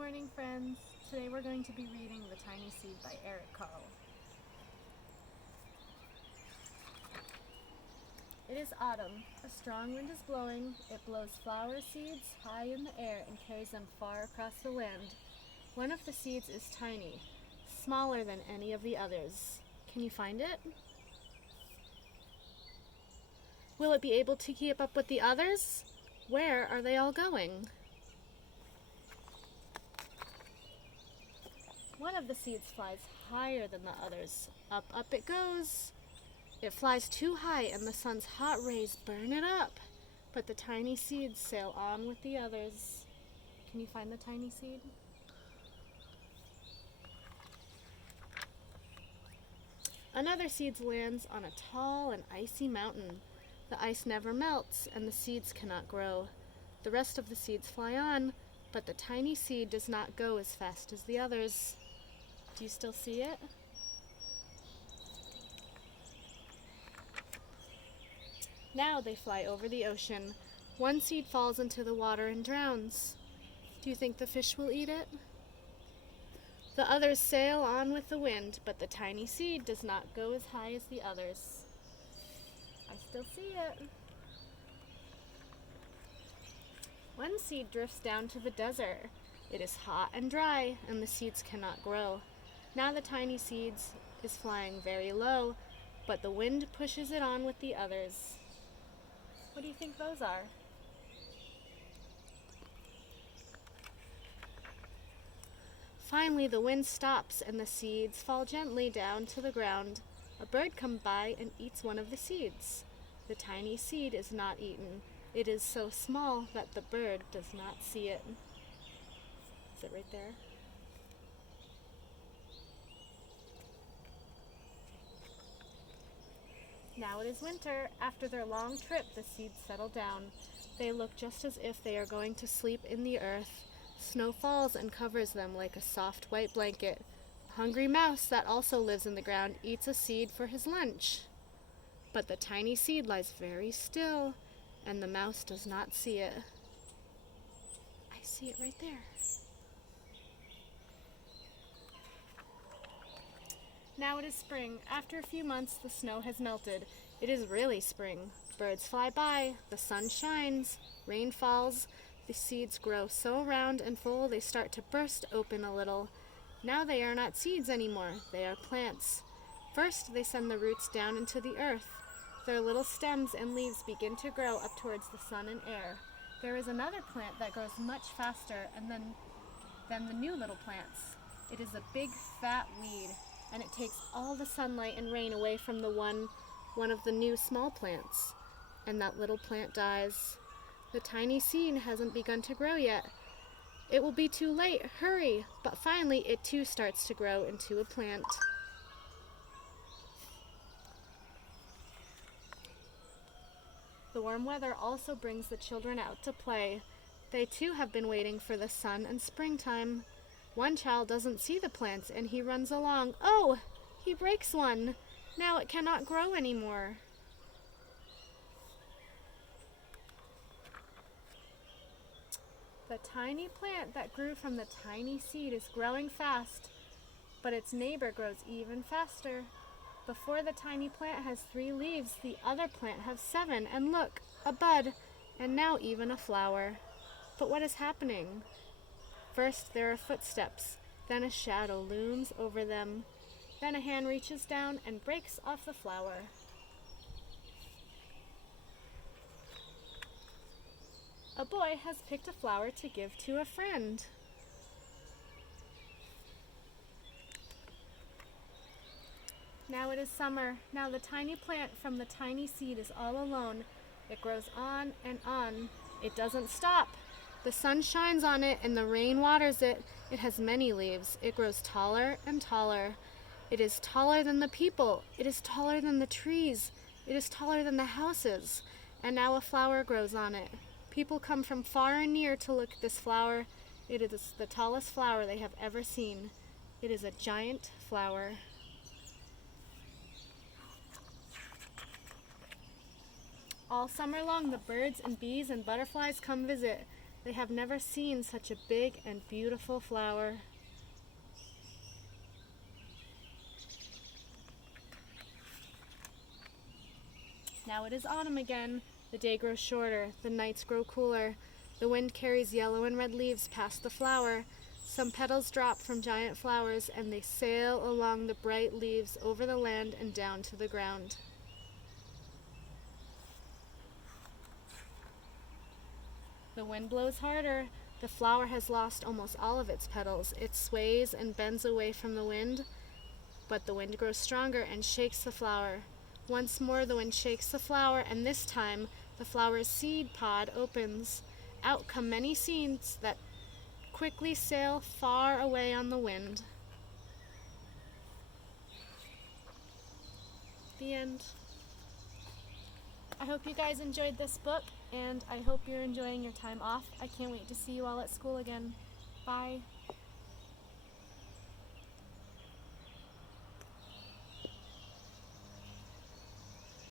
morning, friends. Today we're going to be reading The Tiny Seed by Eric Carle. It is autumn. A strong wind is blowing. It blows flower seeds high in the air and carries them far across the land. One of the seeds is tiny, smaller than any of the others. Can you find it? Will it be able to keep up with the others? Where are they all going? One of the seeds flies higher than the others. Up, up it goes. It flies too high and the sun's hot rays burn it up. But the tiny seeds sail on with the others. Can you find the tiny seed? Another seed lands on a tall and icy mountain. The ice never melts and the seeds cannot grow. The rest of the seeds fly on, but the tiny seed does not go as fast as the others. Do you still see it? Now they fly over the ocean. One seed falls into the water and drowns. Do you think the fish will eat it? The others sail on with the wind, but the tiny seed does not go as high as the others. I still see it. One seed drifts down to the desert. It is hot and dry, and the seeds cannot grow. Now the tiny seed is flying very low, but the wind pushes it on with the others. What do you think those are? Finally, the wind stops and the seeds fall gently down to the ground. A bird comes by and eats one of the seeds. The tiny seed is not eaten. It is so small that the bird does not see it. Is it right there? Now it is winter. After their long trip, the seeds settle down. They look just as if they are going to sleep in the earth. Snow falls and covers them like a soft white blanket. A hungry mouse that also lives in the ground eats a seed for his lunch. But the tiny seed lies very still, and the mouse does not see it. I see it right there. Now it is spring. After a few months, the snow has melted. It is really spring. Birds fly by, the sun shines, rain falls. The seeds grow so round and full they start to burst open a little. Now they are not seeds anymore, they are plants. First, they send the roots down into the earth. Their little stems and leaves begin to grow up towards the sun and air. There is another plant that grows much faster than the new little plants. It is a big, fat weed, and it takes all the sunlight and rain away from the one of the new small plants. And that little plant dies. The tiny seed hasn't begun to grow yet. It will be too late, hurry! But finally it too starts to grow into a plant. The warm weather also brings the children out to play. They too have been waiting for the sun and springtime. One child doesn't see the plants and he runs along. Oh, he breaks one. Now it cannot grow anymore. The tiny plant that grew from the tiny seed is growing fast, but its neighbor grows even faster. Before the tiny plant has 3 leaves, the other plant has 7, and look, a bud, and now even a flower. But what is happening? First there are footsteps, then a shadow looms over them. Then a hand reaches down and breaks off the flower. A boy has picked a flower to give to a friend. Now it is summer. Now the tiny plant from the tiny seed is all alone. It grows on and on. It doesn't stop. The sun shines on it and the rain waters it. It has many leaves. It grows taller and taller. It is taller than the people. It is taller than the trees. It is taller than the houses. And now a flower grows on it. People come from far and near to look at this flower. It is the tallest flower they have ever seen. It is a giant flower. All summer long, the birds and bees and butterflies come visit. They have never seen such a big and beautiful flower. Now it is autumn again. The day grows shorter, the nights grow cooler. The wind carries yellow and red leaves past the flower. Some petals drop from giant flowers, and they sail along the bright leaves over the land and down to the ground. The wind blows harder. The flower has lost almost all of its petals. It sways and bends away from the wind, but the wind grows stronger and shakes the flower. Once more the wind shakes the flower, and this time the flower's seed pod opens. Out come many seeds that quickly sail far away on the wind. The end. I hope you guys enjoyed this book, and I hope you're enjoying your time off. I can't wait to see you all at school again. Bye.